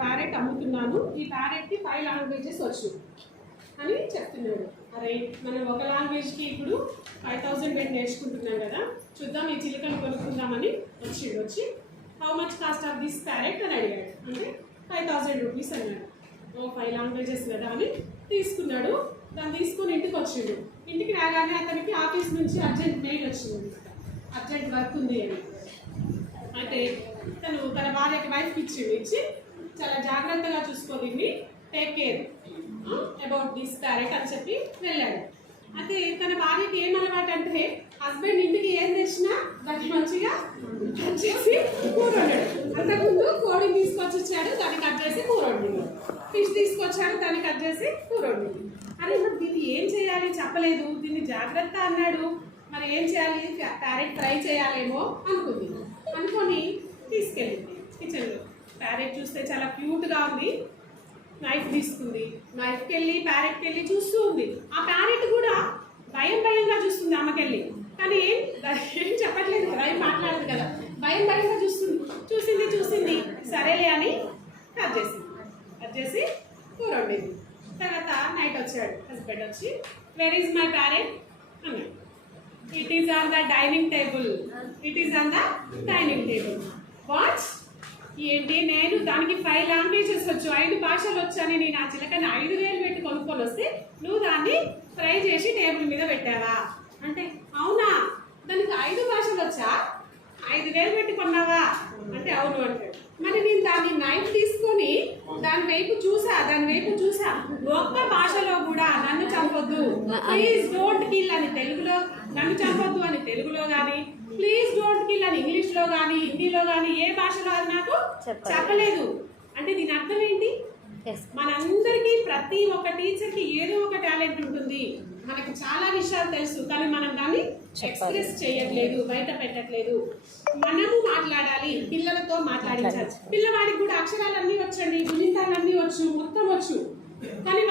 Parrot అమ్ముతున్నాను, ఈ ప్యారెట్కి 5 languages వచ్చు అని చెప్తున్నాడు. అరే మనం ఒక లాంగ్వేజ్కి ఇప్పుడు 5000 పెట్టి నేర్చుకుంటున్నాం కదా, చూద్దాం ఈ చిలుకను కొనుక్కుందామని వచ్చి how much cost of this parrot అని అడిగాడు. అంటే 5000 రూపీస్ అన్నాడు. 5 లాంగ్వేజెస్ కదా అని తీసుకున్నాడు. దాన్ని తీసుకొని ఇంటికి వచ్చిండు. ఇంటికి రాగానే అతనికి ఆఫీస్ నుంచి అర్జెంట్ మెయిల్ వచ్చింది, అర్జెంట్ వర్క్ ఉంది అని. అయితే తన భార్యకి వైఫ్కి ఇచ్చి చాలా జాగ్రత్తగా చూసుకో, దీన్ని take care about this parrot అని చెప్పి వెళ్ళాడు. అయితే తన భార్యకి ఏం అలవాటు అంటే హస్బెండ్ ఇంటికి ఏం తెచ్చినా దాన్ని మంచిగా కట్ చేసి కూర వండాడు. అంతకుముందు కోడిని తీసుకొచ్చి ఇచ్చాడు, దాన్ని కట్ చేసి కూర వండింది. ఫిష్ తీసుకొచ్చాడు, దాన్ని కట్ చేసి కూర వండింది. అరే మరి దీన్ని ఏం చేయాలి చెప్పలేదు, దీన్ని జాగ్రత్త అన్నాడు, మరి ఏం చేయాలి, ప్యారెట్ ఫ్రై చేయాలేమో అనుకొని తీసుకెళ్ళింది కిచెన్లో. ప్యారెట్ చూస్తే చాలా క్యూట్గా ఉంది. నైఫ్ తీసుకుంది, నైఫ్కి వెళ్ళి ప్యారెట్కి వెళ్ళి చూస్తూ ఉంది. ఆ ప్యారెట్ కూడా భయంగా చూస్తుంది అమ్మకెళ్ళి, కానీ ఏం చెప్పట్లేదు కదా, ఏం మాట్లాడదు కదా, భయంగా చూసింది. సరేలే అని కట్ చేసి కూర వండింది. తర్వాత నైట్ వచ్చాడు హస్బెండ్ వచ్చి, వెర్ ఈజ్ మై ప్యారెట్ అన్నాడు. It is on the dining table. What ఏంటి, నేను దానికి 5 లాంగ్వేజెస్ వచ్చు, 5 భాషలు వచ్చని నేను ఆ చిలకని 5000 పెట్టి కొనుక్కొని వస్తే నువ్వు దాన్ని ఫ్రై చేసి టేబుల్ మీద పెట్టావా అంటే, అవునా దానికి 5 భాషలు వచ్చా, 5000 పెట్టి కొన్నావా అంటే, అవును అంటే, మరి నేను దాన్ని నైఫ్ తీసుకొని దాని వైపు చూసా ఒక్క భాషలో కూడా నన్ను చంపొద్దు, ప్లీజ్ డోంట్ కిల్ అని తెలుగులో, నన్ను చంపొద్దు అని తెలుగులో కానీ, ప్లీజ్ డోంట్ కిల్ అని ఇంగ్లీష్లో కానీ హిందీలో కానీ ఏ భాషలో అది నాకు చెప్పలేదు. అంటే దీని అర్థం ఏంటి, మనందరికీ ప్రతి ఒక్క టీచర్కి ఏదో ఒక టాలెంట్ ఉంటుంది, మనకు చాలా విషయాలు తెలుసు, కానీ మనం దాన్ని ఎక్స్ప్రెస్ చేయట్లేదు, బయట పెట్టట్లేదు. మనము మాట్లాడాలి, పిల్లలతో మాట్లాడించాలి. పిల్లవాడికి కూడా అక్షరాలన్నీ వచ్చండి, గుణింతాలన్నీ వచ్చు, మొత్తం వచ్చు, కానీ